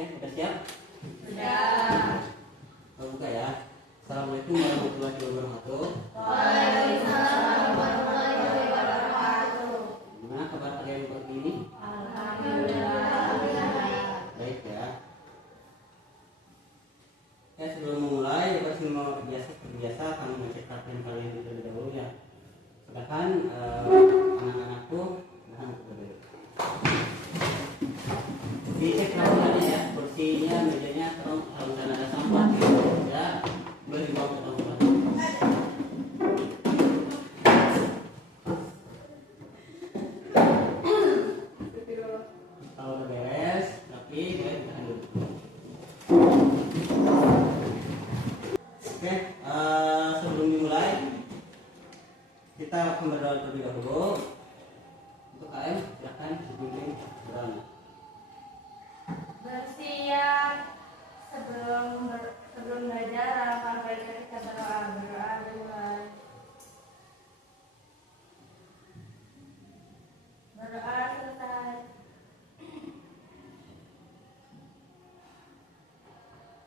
Oke, udah siap? Sudah. Kita buka ya. Assalamualaikum warahmatullahi wabarakatuh. Waalaikumsalam warahmatullahi wabarakatuh. Gimana kabar kalian pagi ini? Alhamdulillah. Baik ya. Ya, sebelum memulai, pasti mau biasa kami ngecek perhatian kalian terlebih dahulu ya. Silakan anak-anakku, dicek ramuannya ya, kursinya, mejanya, kalau ada sampah ya, boleh dibawa ke tempat. Kalau udah beres, tapi boleh ditahan dulu. Oke, sebelum dimulai, kita akan berdoa terlebih dahulu. Untuk KM, silakan dipimpin berdoa. Bersiap sebelum belajar, apa baiknya kita berdoa duluan. Berdoa selesai.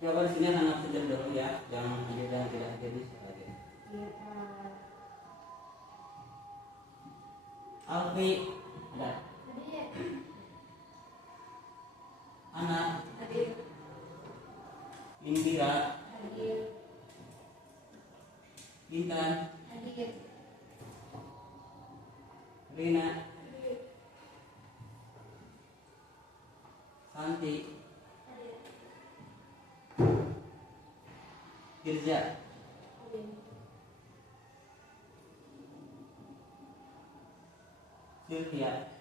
Coba di sini anak sendiri dulu ya, jangan hadir dan tidak hadir di sekali. Alfi, ada. Anak, Hadir. Indira, Hadir. Intan, Hadir. Rina, Santi, Dirja, Sylvia.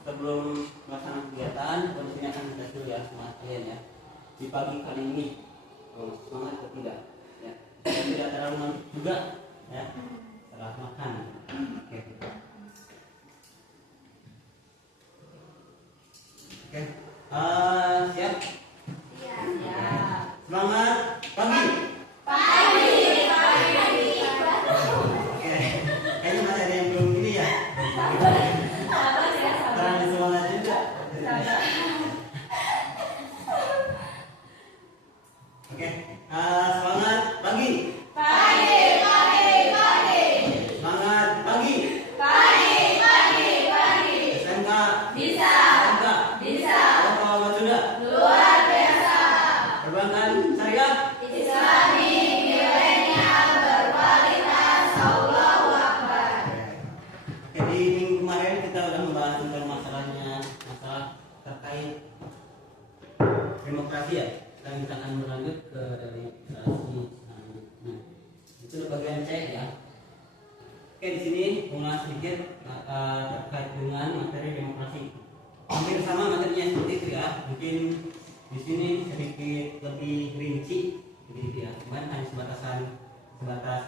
Sebelum melaksanakan kegiatan, di sini akan kita dulu ya semangat kalian ya. Di pagi kali ini, semangat atau tidak? Ya, dan tidak terlalu ngantuk juga ya. Setelah makan. Oke. Oke. Siap? Siap. Semangat pagi. Oke. Kayaknya masih ada yang belum gini ya. Terang semangat juga. Oke. Semangat pagi. Semangat pagi. SMK. SMK. Apa sudah? Perbankan syariah. Oke, di minggu kemarin kita udah membahas tentang masalah terkait demokrasi ya. Sekarang kita akan berlanjut ke demokrasi selanjutnya. Itu bagian C ya. Oke, di sini mengulas sedikit terkait dengan materi demokrasi. Hampir sama materinya seperti itu ya. Mungkin di sini sedikit lebih rinci, begitu ya. Cuman hanya sebatas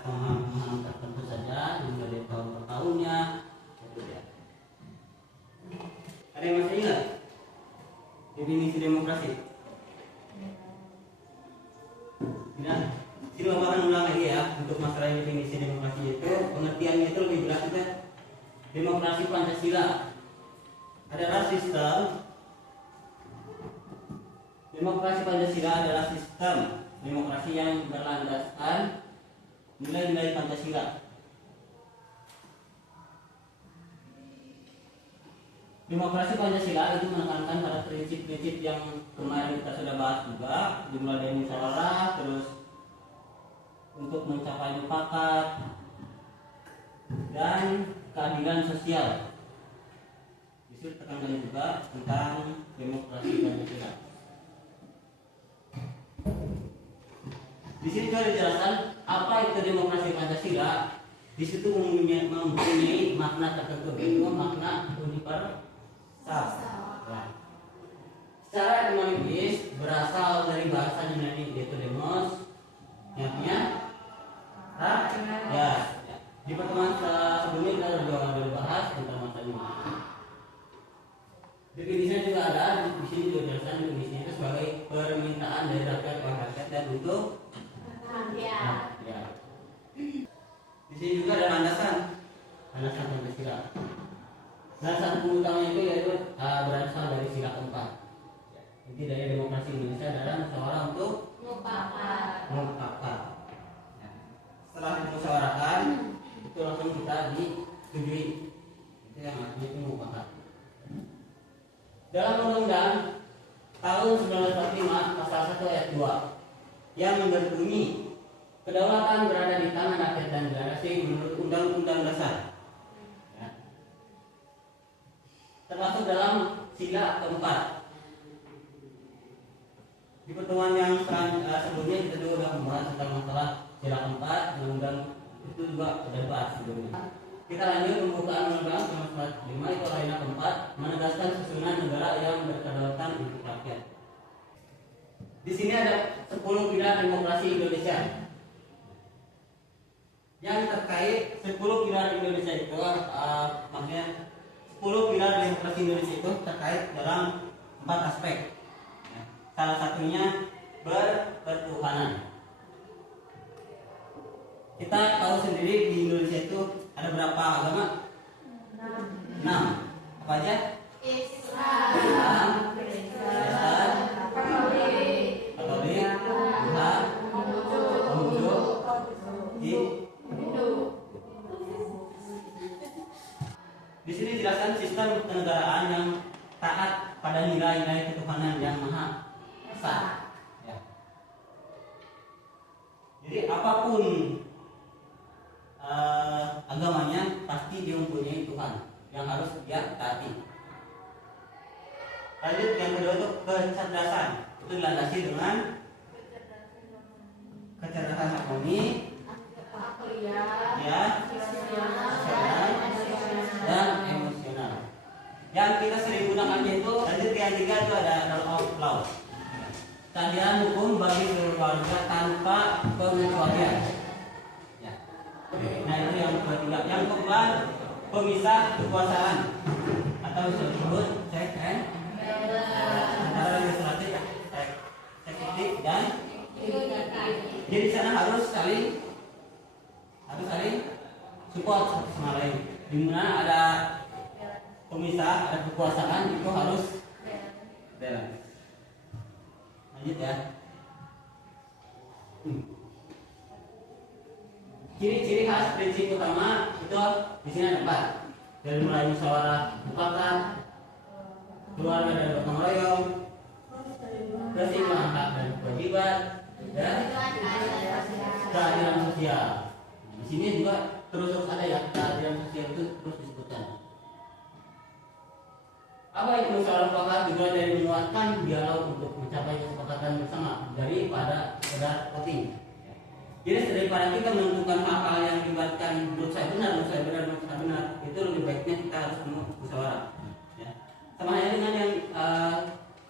pemahaman tertentu saja, yang dari tahun per tahunnya, gitu ya. Ada yang masih ingat definisi demokrasi? Tidak. Sini Bapak akan ulang lagi ya untuk masalah definisi demokrasi itu, pengertiannya itu lebih jelas juga. Demokrasi Pancasila adalah sistem demokrasi Pancasila adalah sistem demokrasi yang berlandaskan nilai-nilai Pancasila. Demokrasi Pancasila itu menekankan pada prinsip-prinsip yang kemarin kita sudah bahas juga, dimulai dari musyawarah, terus untuk mencapai mufakat dan keadilan sosial. Disitu tekankan juga tentang demokrasi Pancasila. Di sini juga dijelaskan apa itu demokrasi Pancasila. Di situ mempunyai makna tertentu, yaitu makna universal. Nah, secara etimologis berasal dari bahasa Yunani yaitu demos, yang artinya ya. Di pertemuan sebelumnya kita sudah bahas tentang masalah ini. Definisinya juga ada di sini juga dijelaskan definisinya itu sebagai permintaan dari rakyat oleh rakyat dan untuk ya. Di sini juga ada landasan Pancasila. Salah satu utamanya itu yaitu berasal dari sila keempat. Inti dari demokrasi Indonesia adalah musyawarah untuk mufakat. Setelah dimusyawarahkan, itu langsung kita disetujui. Itu yang artinya itu mufakat. Dalam Undang-Undang tahun 1945 pasal 1 ayat 2 yang berbunyi kedaulatan berada di tangan rakyat dan dilandasi menurut Undang-Undang Dasar. Ya. Termasuk dalam sila keempat. Di pertemuan yang sebelumnya kita juga sudah membahas tentang masalah sila keempat, undang-undang itu juga sudah dibahas sebelumnya. Kita lanjut pembukaan undang-undang 1945 itu alinea keempat menegaskan susunan negara yang berkedaulatan untuk rakyat. Di sini ada 10 pilar demokrasi Indonesia. Yang terkait 10 pilar Indonesia itu maksudnya 10 pilar demokrasi Indonesia itu terkait dalam 4 aspek. Salah satunya berketuhanan. Kita tahu sendiri di Indonesia itu ada berapa agama? 6. Apa aja? Islam, Kristen, Katolik, Buddha, Hindu, Di sini dijelaskan sistem kenegaraan yang taat pada nilai-nilai ketuhanan yang maha esa. Ya. Jadi apapun agamanya pasti dia mempunyai Tuhan yang harus dia taati. Lanjut yang kedua itu kecerdasan. Itu dilandasi dengan kecerdasan ekonomi, ya, sosial, dan emosional. Yang kita sering gunakannya itu lanjut yang ketiga itu ada rule of law. Keadilan hukum bagi seluruh warga tanpa pengecualian. Ya. Nah itu yang ketiga. Yang keempat pemisah kekuasaan atau disebut check and antara legislatif, eksekutif dan jadi di sana harus saling support satu sama lain. Di mana ada pemisah, ada kekuasaan itu harus balance. Lanjut ya. Ciri-ciri khas prinsip utama itu di sini ada 4. Dari mulai musyawarah mufakat, keluarga dan gotong royong, keseimbangan hak dan kewajiban, dan keadilan sosial. Di sini juga terus ada ya, keadilan sosial itu terus disebutkan. Apa itu musyawarah mufakat? Juga dari menguatkan dialog untuk mencapai kesepakatan bersama daripada sekedar voting. Jadi daripada kita menentukan hal-hal yang melibatkan menurut saya benar, itu lebih baiknya kita harus musyawarah. Ya. Sama halnya dengan yang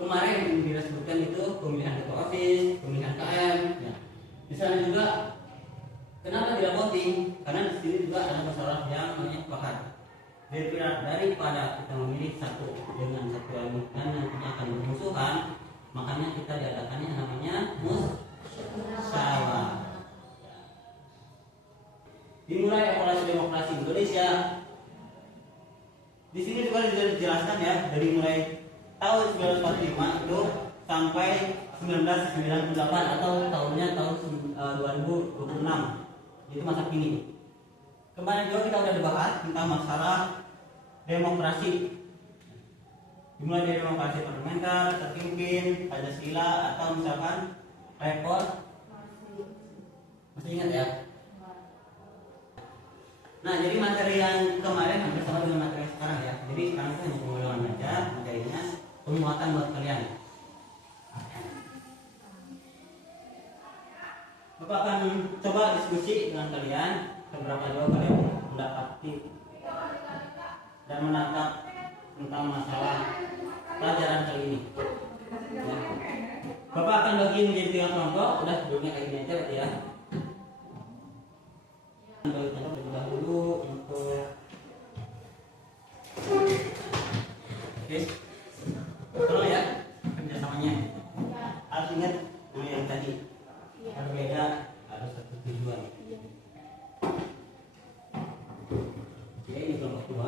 kemarin disebutkan itu pemilihan ketua OSIS, pemilihan KM. Ya. Di sana juga kenapa tidak voting? Karena di sini juga ada masalah yang namanya mufakat. Daripada kita memilih satu dengan satu lagi dan nantinya akan bermusuhan, makanya kita diadakannya namanya musyawarah. Dimulai evaluasi demokrasi Indonesia. Di sini juga dijelaskan ya dari mulai tahun 1945 itu sampai 1998 atau tahunnya tahun 2026 itu masa kini. Kemarin juga kita udah dibahas tentang masalah demokrasi. Dimulai dari demokrasi parlementer, terpimpin, Pancasila atau misalkan repot. Masih ingat ya? Nah, jadi materi yang kemarin hampir sama dengan materi sekarang ya. Jadi sekarang itu hanya pengulangan aja, materinya penguatan buat kalian. Bapak akan coba diskusi dengan kalian beberapa jauh kalian mendapati dan menangkap tentang masalah pelajaran kali ini. Ya. Bapak akan bagi menjadi 3 kelompok. Udah sebelumnya kayak gini aja berarti ya. Terlebih dahulu untuk tolong ya kerjasamanya harus ingat yang tadi berbeda harus satu tujuan. Oke, ini kelompok 2.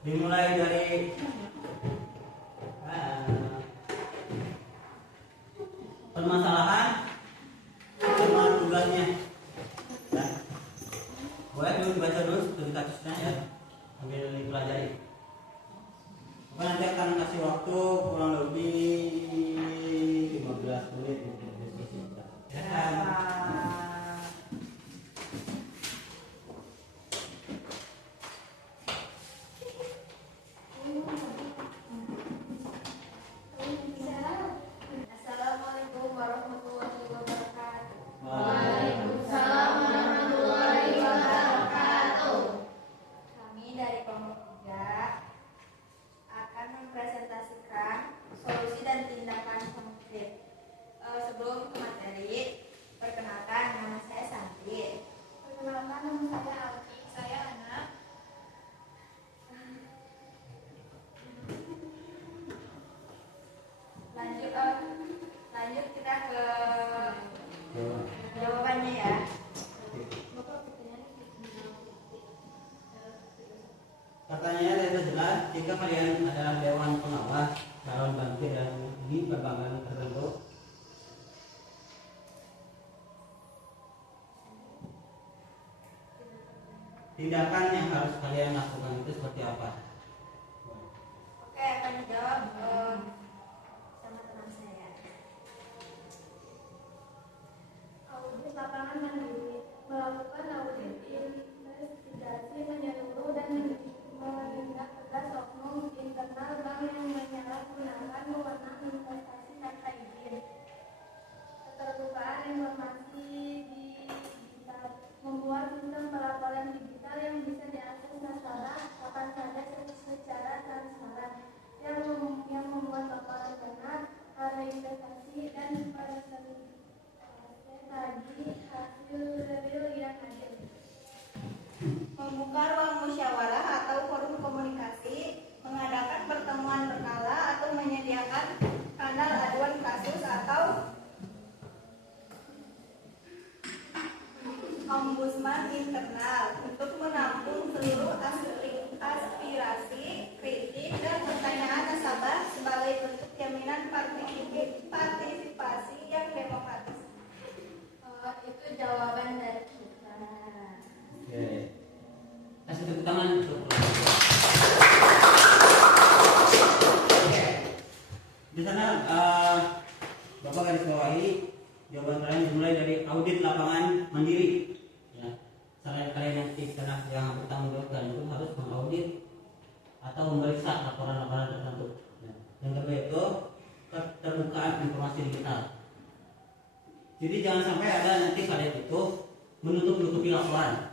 Dimulai dari permasalahan sama tugasnya. Ya. Boleh dulu dibaca dulu studi kasusnya ya, sambil dipelajari. Nanti akan kasih waktu kurang lebih 15 menit untuk diskusi. Ya. Assalamualaikum warahmatullahi wabarakatuh. Waalaikumsalam warahmatullahi wabarakatuh. Kami dari kelompok 3 akan mempresentasikan solusi dan tindakan konkret. Sebelum ke materi, perkenalkan nama saya Santi. Perkenalkan, nama saya Alki. Saya Ana. Lanjut kita ke jawabannya ya. Pertanyaannya itu jelas, jika kalian adalah dewan pengawas calon bantuan dan di perbankan tertentu, tindakan yang harus kalian lakukan itu seperti apa? Oke, akan dijawab sama teman saya. Audit lapangan mandiri, melakukan audit investigasi menyeluruh dan menindak tegas oknum internal bank yang menyalahgunakan wewenang investasi tanpa izin. Keterbukaan informasi digital, membuat sistem pelaporan digital yang bisa diakses nasabah kapan saja secara transparan, yang membuat laporan benar, arah investasi dan tadi hasil real yang adil. Membuka ruang musyawarah atau forum komunikasi, mengadakan pertemuan berkala atau menyediakan kanal aduan kasus atau ombudsman internal untuk menampung seluruh aspirasi, kritik, dan pertanyaan nasabah sebagai bentuk jaminan partisipasi yang demokratis. Itu jawaban dari kita. Oke. Kasih tepuk tangan untuk Oke. Di sana Bapak garis bawahi jawaban kalian dimulai dari audit lapangan mandiri. Ya. Selain kalian yang di sana yang bertanggung jawab dan itu harus mengaudit atau memeriksa laporan-laporan tertentu. Ya. Yang kedua itu keterbukaan informasi digital. Jadi jangan sampai ada nanti kalian itu menutup-nutupi laporan.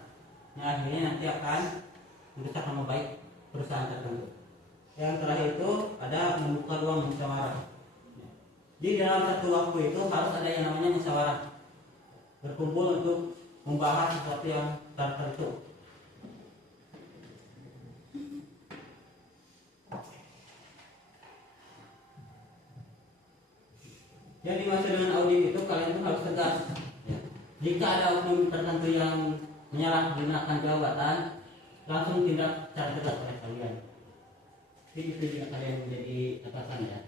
Nah, akhirnya nanti akan merusak nama baik perusahaan tertentu. Yang terakhir itu ada membuka ruang musyawarah. Di dalam satu waktu itu harus ada yang namanya musyawarah, berkumpul untuk membahas sesuatu yang tertentu. Yang dimaksud dengan audit itu kalian itu harus tegas. Ya. Jika ada oknum tertentu yang menyalahgunakan jabatan, langsung tindak secara tegas oleh kalian. Jadi itu jika kalian menjadi atasan ya.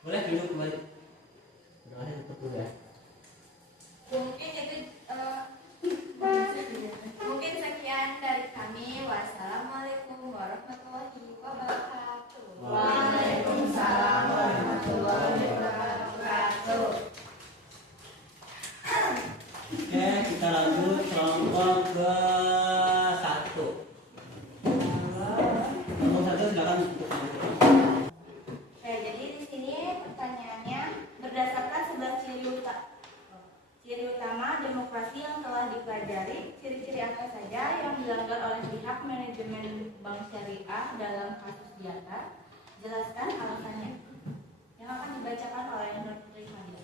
Boleh duduk kembali. Berarti tutup dulu ya. Mungkin sekian dari kami. Wassalamualaikum warahmatullahi wabarakatuh. Waalaikumsalam warahmatullahi wabarakatuh. Oke, kita lanjut kelompok ke 1. Kelompok 1 silakan. Jadi di sini pertanyaannya berdasarkan 11 ciri utama demokrasi yang telah dipelajari, ciri-ciri apa saja yang dilanggar oleh pihak manajemen bank syariah dalam kasus di atas? Jelaskan alasannya. Yang akan dibacakan oleh Nur Rifani.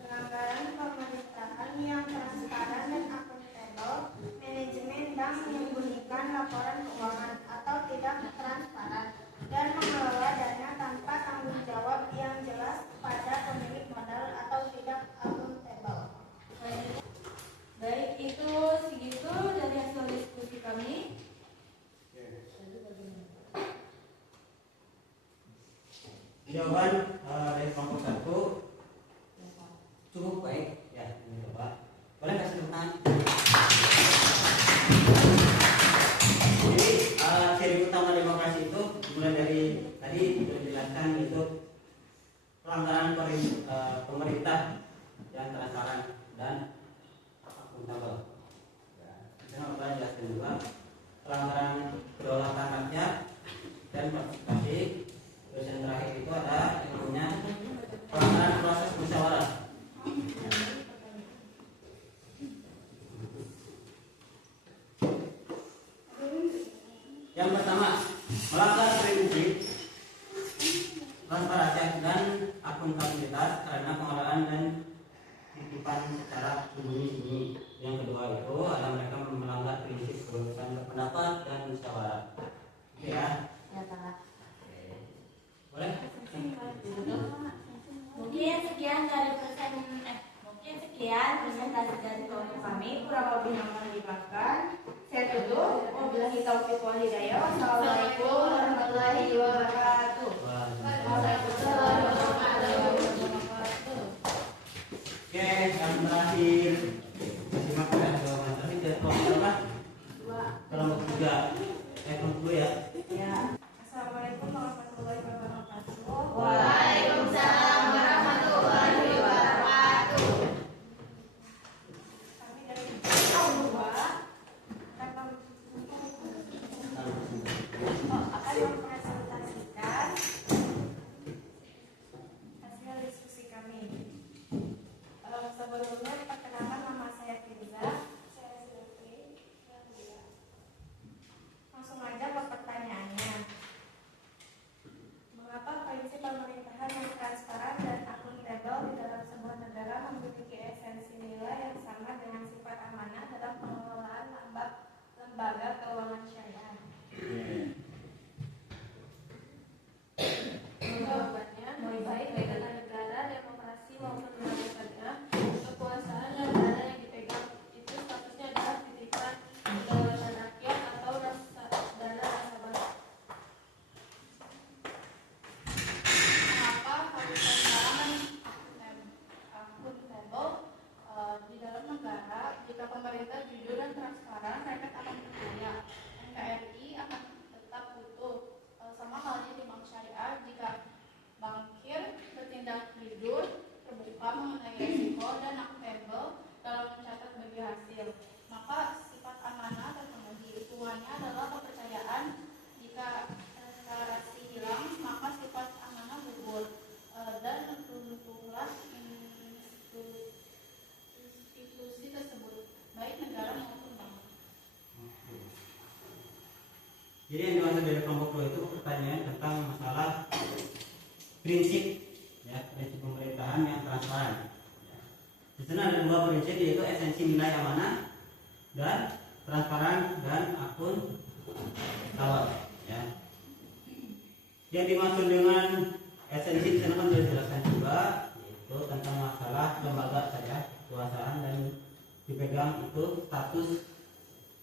Pelanggaran pemerintahan yang transparan dan akuntabel, manajemen bank menyembunyikan laporan keuangan atau tidak transparan, dan mengelola dana tanpa tanggung jawab yang jelas pada pemilik modal atau tidak akuntabel. Baik, itu segitu dari hasil diskusi kami. titipan secara sembunyi-sembunyi. Yang kedua itu adalah mereka melanggar prinsip kebebasan berpendapat dan musyawarah. Oke ya. Ya Pak. Oke. Boleh? Mungkin sekian presentasi dari kelompok kami, kurang lebih mohon dimaafkan. Saya tutup. Wabillahi taufiq wal hidayah. Wassalamualaikum warahmatullahi wabarakatuh. Waalaikumsalam warahmatullahi wabarakatuh. Oke, yang terakhir simak ya jawaban terakhir dari kelompok berapa? Kelompok 3. Kelompok 2 ya. Ya. Assalamualaikum warahmatullahi wabarakatuh. Waalaikumsalam warahmatullahi wabarakatuh. Kami dari kelompok 2 akan mempresentasikan hasil diskusi kami. Sebelumnya perkenalkan, nama saya Firza. Saya Silvi. Langsung aja ke pertanyaannya. Mengapa prinsip pemerintahan yang transparan dan akuntabel di dalam sebuah negara memiliki esensi nilai yang sama dengan sifat amanah dalam pengelolaan lembaga keuangan syariah? Jawabannya, baik dalam negara demokrasi maupun lembaga syariah, kekuasaan dan dana yang dipegang itu statusnya adalah titipan kedaulatan rakyat atau dana nasabah. Mengapa harus transparan dan akuntabel di dalam negara? Jika pemerintah jujur dan transparan, rakyat akan percaya. NKRI akan tetap utuh. Sama halnya di bank syariah, jika bankir bertindak jujur, terbuka mengenai risiko dan akuntabel dalam mencatat bagi hasil, maka sifat amanah terpenuhi. Hitungannya adalah kepercayaan. Jika transparansi hilang, maka sifat amanah gugur dan runtuhlah institusi tersebut, baik negara maupun bank. Jadi yang dimaksud dari kelompok 2 itu pertanyaan tentang masalah prinsip ya, prinsip pemerintahan yang transparan. Ya. Di sana ada 2 prinsip, yaitu esensi nilai amanah dan transparan dan akuntabel. Ya. Yang dimaksud dengan esensi di sana kan sudah dijelaskan juga, yaitu tentang masalah lembaga saja, kekuasaan dan dipegang itu status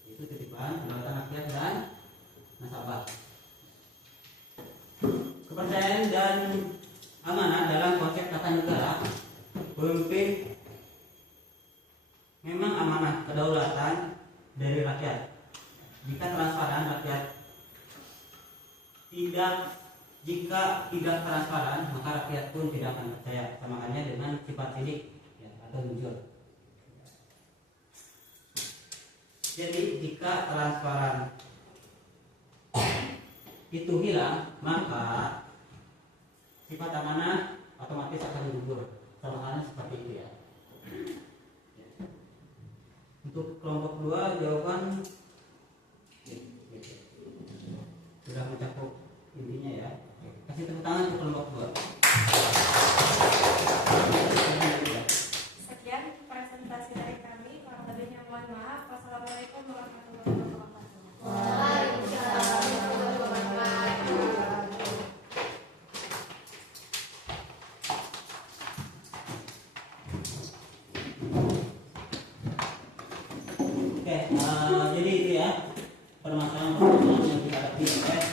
itu titipan kedaulatan rakyat dan nasabah. Kepercayaan dan amanah dalam konsep tata negara, pemimpin memang amanah kedaulatan dari rakyat. Jika transparan, rakyat jika tidak transparan, maka rakyat pun tidak akan percaya. Sama halnya dengan sifat sidik ya, atau jujur. Jadi jika transparan itu hilang, maka sifat amanah otomatis akan gugur. Sama halnya seperti itu ya. Untuk kelompok 2 jawaban sudah mencakup intinya ya. Kasih tepuk tangan untuk kelompok 2. Sekian presentasi dari kami. Kurang lebihnya mohon maaf. Wassalamualaikum warahmatullahi wabarakatuh. Waalaikumsalam warahmatullahi wabarakatuh. Oke, jadi itu ya permasalahan yang dihadapi oleh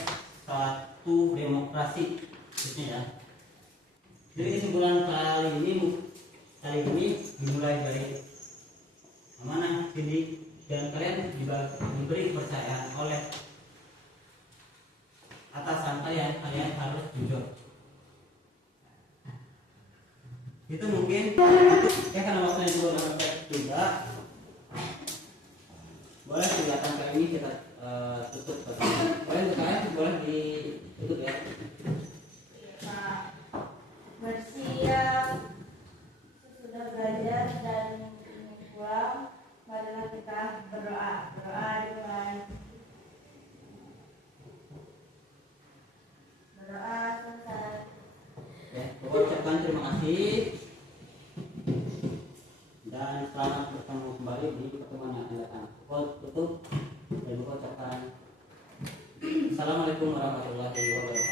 satu demokrasi khususnya ya. Jadi kesimpulan kali ini dimulai dari amanah, sidik, dan kalian diberi kepercayaan oleh atasan kalian harus jujur. Itu mungkin ya, karena waktunya juga udah mepet juga. Boleh kelihatan kali ini kita tutup. Boleh kalian boleh ditutup ya. Pak, bersiap, sudah belajar dan pulang, marilah kita berdoa Tuhan. Berdoa selesai. Oke, Bapak ucapkan terima kasih Wassalamualaikum warahmatullahi wabarakatuh.